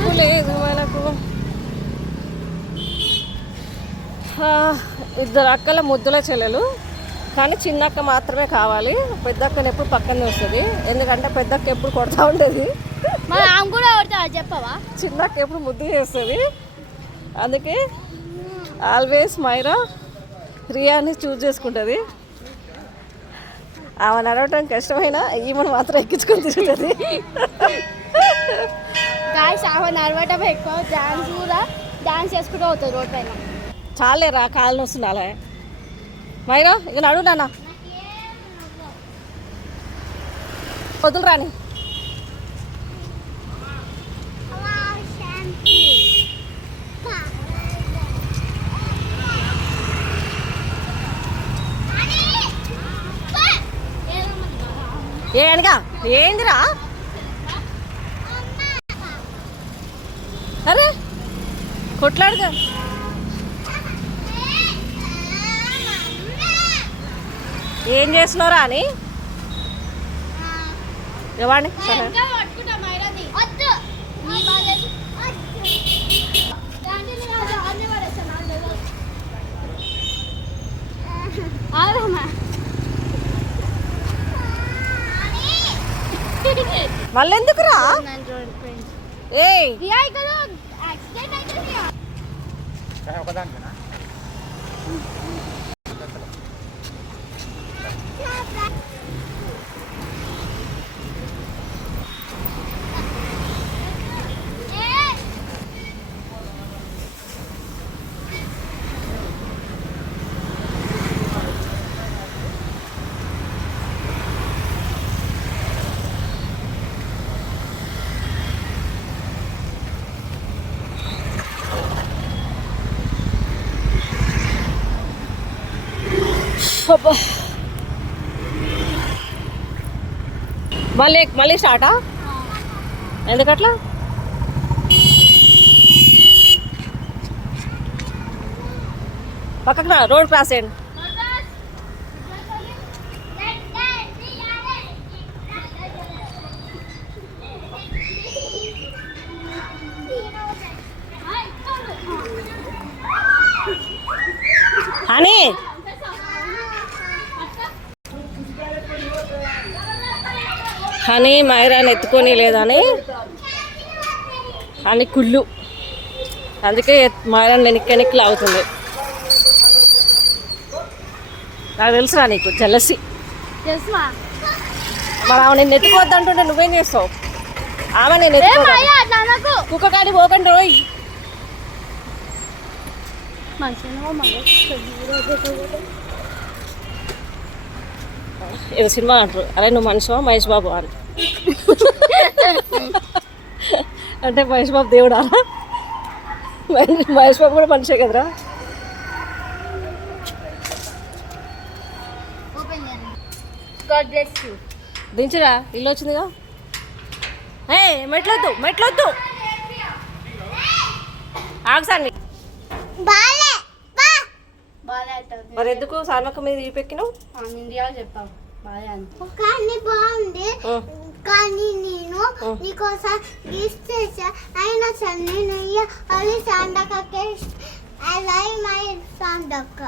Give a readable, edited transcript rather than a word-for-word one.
డబ్బు లేదు మనకు. ఇద్దరు అక్కల ముద్దుల చెల్లెలు, కానీ చిన్నక్క మాత్రమే కావాలి. పెద్దక్కని ఎప్పుడు పక్కనే వస్తుంది, ఎందుకంటే పెద్దక్క ఎప్పుడు కొడతా ఉంటుంది, చెప్పవా. చిన్నక్క ఎప్పుడు ముద్దు చేస్తుంది. అందుకే ఆల్వేస్ మైరా రియాని చూజ్ చేసుకుంటుంది. ఆమె నడవటం కష్టమైనా ఈమెను మాత్రం ఎక్కించుకొని తిరుగుతుంది. ఆమె నడవటం ఎక్కువ, డాన్స్ కూడా డాన్స్ చేసుకుంటూ అవుతుంది రోడ్ పైన. చాలేరా కాళ్ళు నొస్తుంది అలా. మైరా ఇక నడు నాన్న, వదులు రాని. ఏనుగా ఏందిరా? అరే కొట్లాడుగా. ఏం చేస్తున్నారా అని ఇవ్వండి. సరే మళ్ళీ ఎందుకురా? మళ్ళీ స్టార్టా? ఎందుకట్లా? పక్కన రోడ్ క్రాస్ చేయండి. అని అని మైరాని ఎత్తుకొని లేదని అని కుళ్ళు, అందుకే మైరాని వెనక్కి లాగుతుంది. నాకు తెలుసురా నీకు జలసి. మరి ఆమె నేను ఎత్తుకోవద్దు అంటుంటే నువ్వేం చేస్తావు? ఆమె నేను ఎత్తుకో, కుక్క కాడి పోకండి రోయ్. ఏదో సినిమా అంటారు, అరే నువ్వు మనిషివా మహేష్ బాబు అని. అంటే మహేష్ బాబు దేవుడా? మహేష్ బాబు కూడా మనిషే కదరా. దించురా, ఇల్లు వచ్చిందిగా. మెట్లొద్దు ఆగసాన్ని. మరి ఎందుకు సార్మక్క మీద చూపెక్కినావు? చెప్పావు కానీ బాగుంది, కానీ నేను నీకోసారి గిఫ్ట్ చేసా. అయినా సరే నేను అది సాండక్క. I like my సాండక్క.